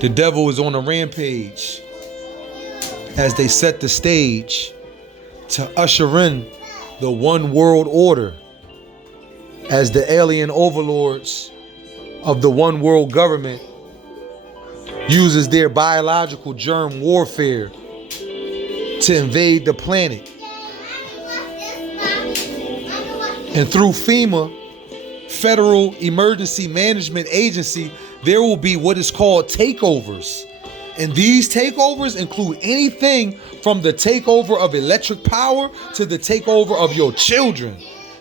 The devil is on a rampage as they set the stage to usher in the one world order as the alien overlords of the one world government uses their biological germ warfare to invade the planet. And through Fema, Federal Emergency Management Agency, there will be what is called takeovers. And these takeovers include anything from the takeover of electric power to the takeover of your children.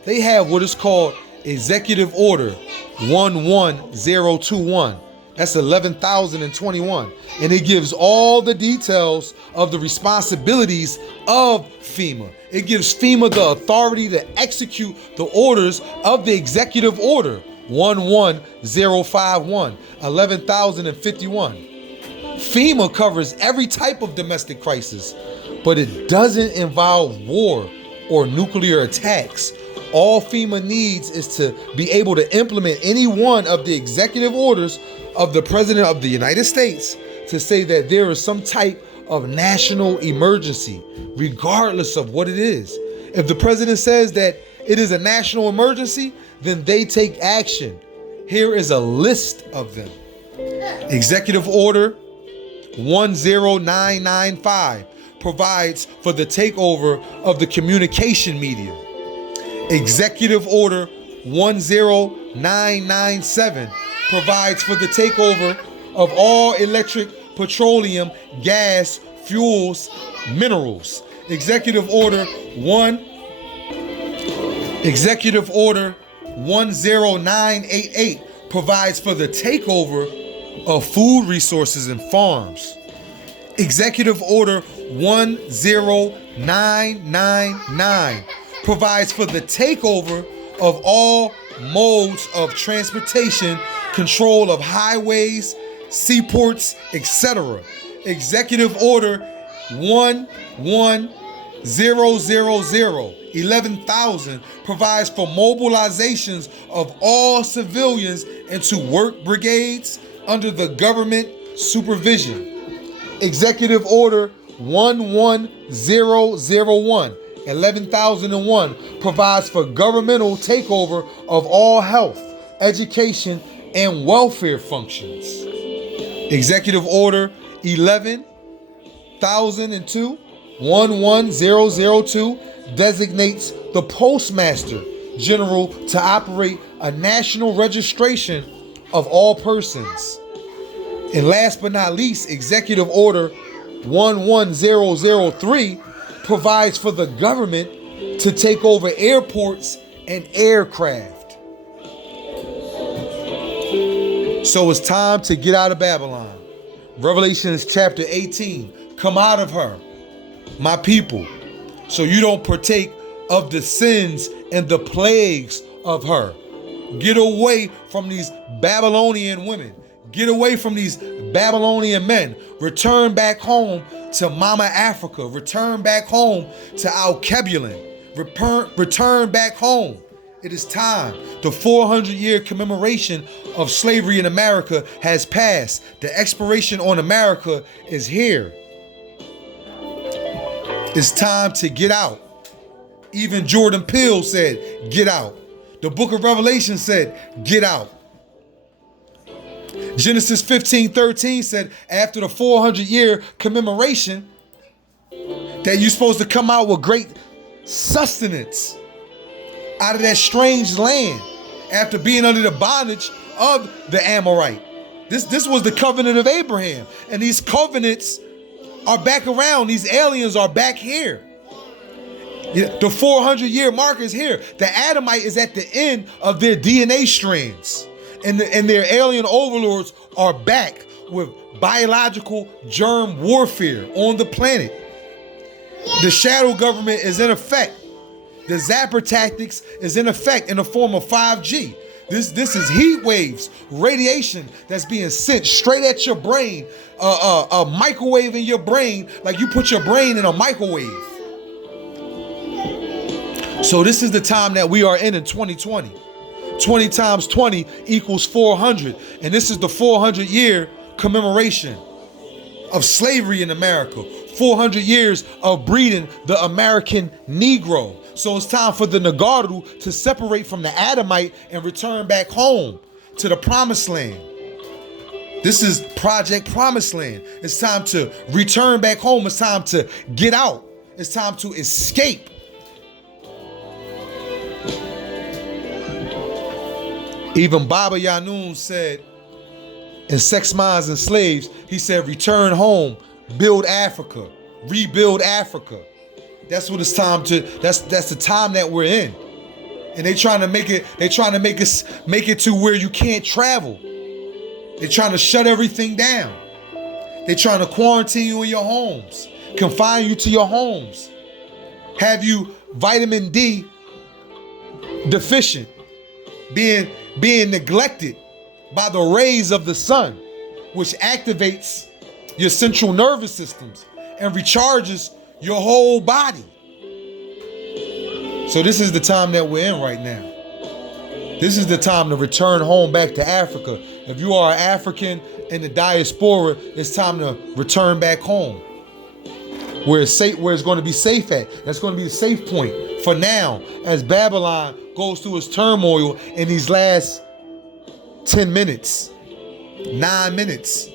They have what is called Executive Order 11021. That's 11,021. And it gives all the details of the responsibilities of FEMA. It gives FEMA the authority to execute the orders of the Executive Order 11051, 11,051. FEMA covers every type of domestic crisis, but it doesn't involve war or nuclear attacks. All FEMA needs is to be able to implement any one of the executive orders of the President of the United States to say that there is some type of national emergency, regardless of what it is. If the President says that it is a national emergency, then they take action. Here is a list of them. Executive Order 10995 provides for the takeover of the communication media. Executive Order 10997 provides for the takeover of all electric, petroleum, gas, fuels, minerals. Executive Order 10988 provides for the takeover of food resources and farms. Executive Order 10999 provides for the takeover of all modes of transportation, control of highways, seaports, etc. Executive Order 11000 provides for mobilizations of all civilians into work brigades under the government supervision. Executive Order 11001, 11,001 provides for governmental takeover of all health, education, and welfare functions. Executive Order 11,002, 11002 designates the Postmaster General to operate a national registration of all persons. And last but not least, Executive Order 11003 provides for the government to take over airports and aircraft. So it's time to get out of Babylon. Revelations chapter 18. Come out of her, my people, so you don't partake of the sins and the plagues of her. Get away from these Babylonian women. Get away from these Babylonian men. Return back home to Mama Africa. Return back home to Al-Kebulin. Return back home. It is time. The 400-year commemoration of slavery in America has passed. The expiration on America is here. It's time to get out. Even Jordan Peele said, get out. The book of Revelation said, get out. Genesis 15:13 said, after the 400-year commemoration, that you're supposed to come out with great sustenance out of that strange land after being under the bondage of the Amorite. This was the covenant of Abraham. And these covenants are back around. These aliens are back here. The 400-year marker is here. The Adamite is at the end of their DNA strands. And their alien overlords are back with biological germ warfare on the planet. The shadow government is in effect. The Zapper tactics is in effect in the form of 5G. This is heat waves, radiation that's being sent straight at your brain, a microwave in your brain, like you put your brain in a microwave. So this is the time that we are in 2020. 20 times 20 equals 400. And this is the 400-year commemoration of slavery in America. 400 years of breeding the American Negro. So it's time for the Nagaru to separate from the Adamite and return back home to the promised land. This is Project Promised Land. It's time to return back home. It's time to get out. It's time to escape. Even Baba Yanun said in Sex, Minds, and Slaves, he said, return home, build Africa, rebuild Africa. That's what it's time to, that's the time that we're in. And they trying to make it to where you can't travel. They're trying to shut everything down. They're trying to quarantine you in your homes, confine you to your homes, have you vitamin D deficient, being neglected by the rays of the sun, which activates your central nervous systems and recharges your whole body. So this is the time that we're in right now. This is the time to return home back to Africa. If you are an African in the diaspora, it's time to return back home. Where it's safe, where it's going to be safe at. That's going to be the safe point for now, as Babylon goes through its turmoil in these last 10 minutes, 9 minutes,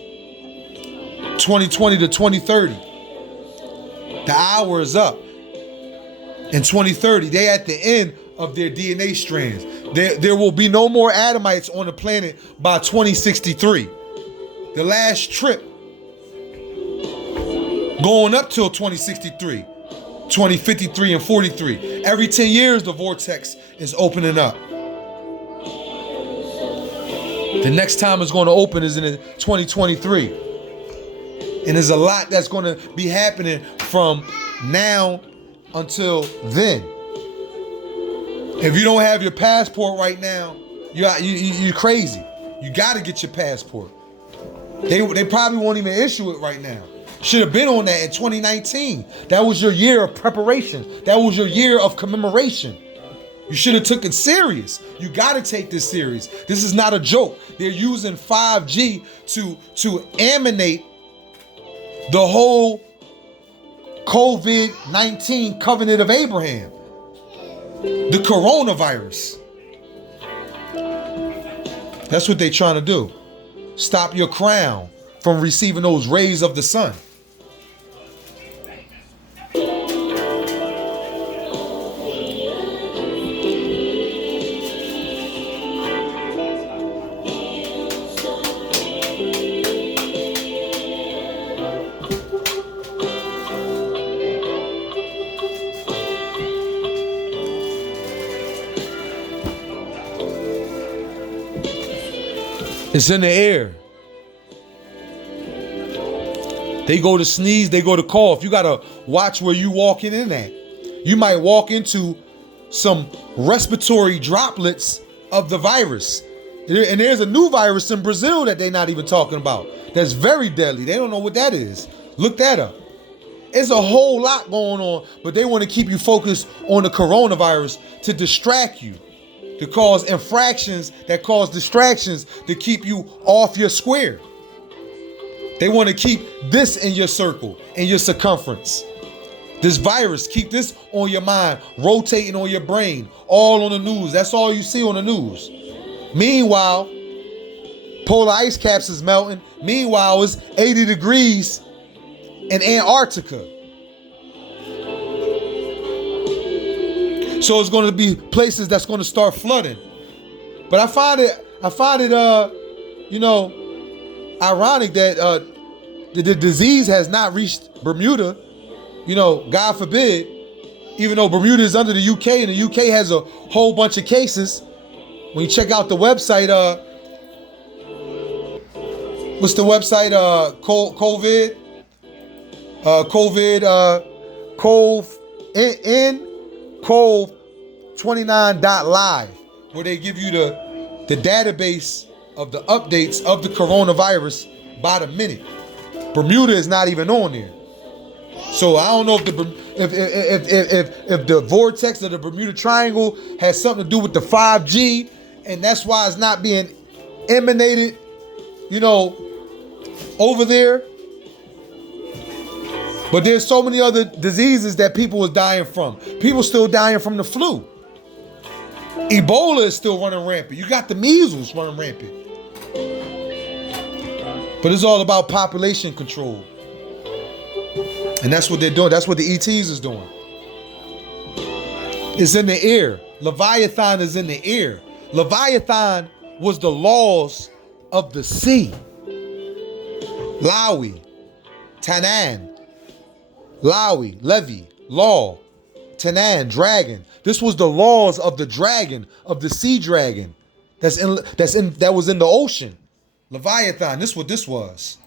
2020 to 2030. The hour is up. In 2030, they at the end of their DNA strands. There will be no more Adamites on the planet by 2063. The last trip going up till 2063, 2053 and 43. Every 10 years, the vortex is opening up. The next time it's going to open is in 2023. And there's a lot that's going to be happening from now until then. If you don't have your passport right now, you're crazy. You got to get your passport. They probably won't even issue it right now. Should have been on that in 2019. That was your year of preparation. That was your year of commemoration. You should have took it serious. You got to take this serious. This is not a joke. They're using 5G to emanate the whole COVID-19 covenant of Abraham. The coronavirus. That's what they're trying to do. Stop your crown from receiving those rays of the sun. It's in the air. They go to sneeze, they go to cough. You gotta watch where you walking in at. You might walk into some respiratory droplets of the virus. And there's a new virus in Brazil that they're not even talking about. That's very deadly. They don't know what that is. Look that up. It's a whole lot going on, but they want to keep you focused on the coronavirus to distract you, to cause infractions that cause distractions to keep you off your square. They want to keep this in your circle, in your circumference. This virus, keep this on your mind, rotating on your brain, all on the news. That's all you see on the news. Meanwhile, polar ice caps is melting. Meanwhile, it's 80 degrees in Antarctica. So it's going to be places that's going to start flooding. But I find it ironic that the disease has not reached Bermuda. God forbid, even though Bermuda is under the UK and the UK has a whole bunch of cases. When you check out the website, what's the website? Cove29.live, where they give you the database of the updates of the coronavirus by the minute. Bermuda is not even on there. So I don't know if the vortex of the Bermuda Triangle has something to do with the 5G, and that's why it's not being emanated, over there. But there's so many other diseases that people was dying from. People still dying from the flu. Ebola is still running rampant. You got the measles running rampant. But it's all about population control. And that's what they're doing. That's what the ETs is doing. It's in the air. Leviathan is in the air. Leviathan was the laws of the sea. Lawi, Tanan, Lawi, Levi, law, Tanan, dragon. This was the laws of the dragon, of the sea dragon that was in the ocean. Leviathan, this is what this was.